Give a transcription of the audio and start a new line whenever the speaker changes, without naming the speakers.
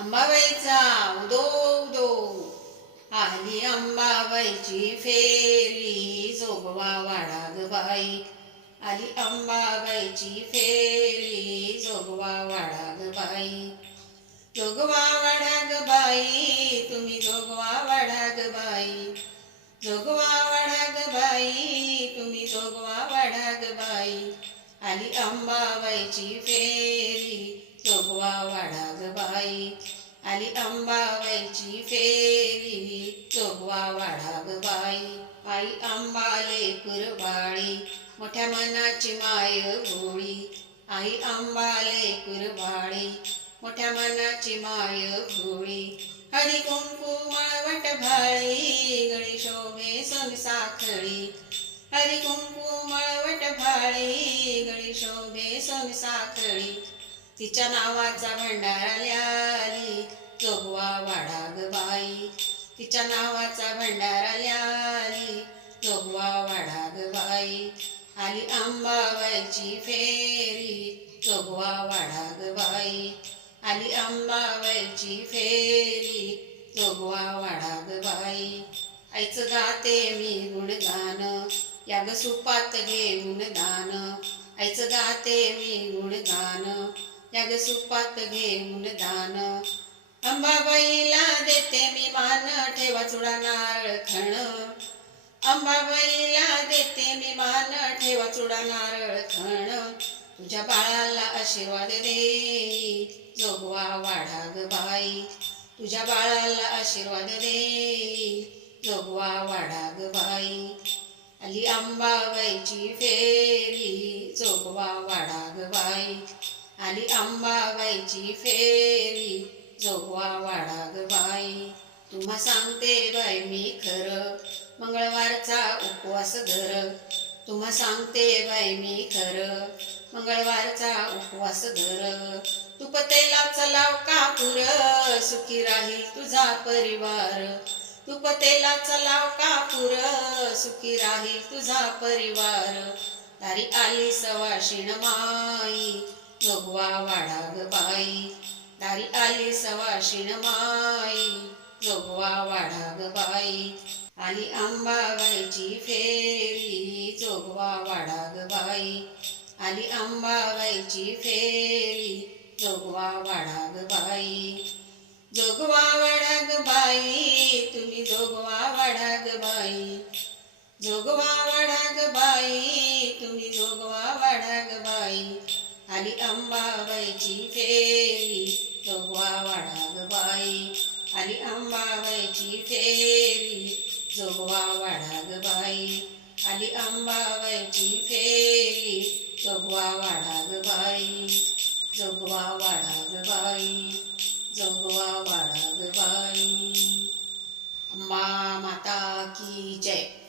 अंबाबाईचा उदो उदो. आली अंबाबाईची फेरी जोगवा वाडा ग बाई. आली अंबाबाईची फेरी जोगवा वाडा ग बाई. जोगवा वाडा ग बाई तुम्ही जोगवा वाडा ग बाई. जोगवा वाडा ग बाई तुम्ही जोगवा वाडा ग बाई. आली अंबाबाईची फेरी जोगवा वाडा गबाई बाई. आली अंबाबाईची फेरी जोगवा वाडा गबाई बाई. आई अंबाले कुरबाळी मोठ्या मनाची माय भोळी. आई अंबाले कुरबाळी मोठ्या मनाची माय भोळी. हरी कुंकू मळवट भाळी गळी शोभे सोन साखळी. हरी कुंकू मळवट भाळी गळी शोभे सोन साखळी. तिच्या नावाचा भंडारा आली जोगवा वाडा ग बाई. तिच्या नावाचा भंडारा ल्याली जोगवा वाडा ग बाई. आली अंबाबाईची फेरी जोगवा वाडा ग बाई. आली अंबाबाईची फेरी जोगवा वाडा ग बाई. आईचं गाते मी गुणगान या ग सुपात घेऊन दान. आईचं गाते मी गुणगान या सुपात घेऊन दान. अंबाबाईला देते मी मान ठेवा चुडा नारळ खण. अंबाबाईला देते मी मान ठेवा चुडा नारळ खण. तुझ्या बाळाला आशीर्वाद दे जोगवा वाढा ग बाई. तुझ्या बाळाला आशीर्वाद दे जोगवा वाढा ग बाई. आली अंबाबाईची फेरी जोगवा वाढा ग बाई. आली अंबाबाईची फेरी जोवा वाडा ग बाई. तुम्हा सांगते बाई मी खरं मंगळवारचा उपवास धर. तुम्हा सांगते बाई मी खरं मंगळवारचा उपवास धर. तुपतेला चलाव लाव कापूर सुखी राहील तुझा परिवार. तुपतेला चलाव लाव कापूर सुखी राहील तुझा परिवार. तारी आली सवाशिण माई जोगवा वाडा ग बाई. दारी आली सवाशिण माई. जोगवा वाडा ग बाई. आली अंबाबाईची फेरी. जोगवा वाडा ग बाई. आली अंबाबाईची फेरी. जोगवा वाडा ग बाई. जोगवा वाडा ग बाई. तुम्ही जोगवा वाडा ग बाई. जोगवा वाडा ग बाई. तुम्ही जोगवा वाडा ग बाई. आली अंबाबाईची फेरी जोगवा वाडा ग बाई. आली अंबाबाईची फेरी जोगवा वाडा ग बाई. आली अंबाबाईची फेरी जोगवा वाडा ग बाई. जोगवा वाडा ग बाई जोगवा वाडा ग बाई. अंबा माता की जय.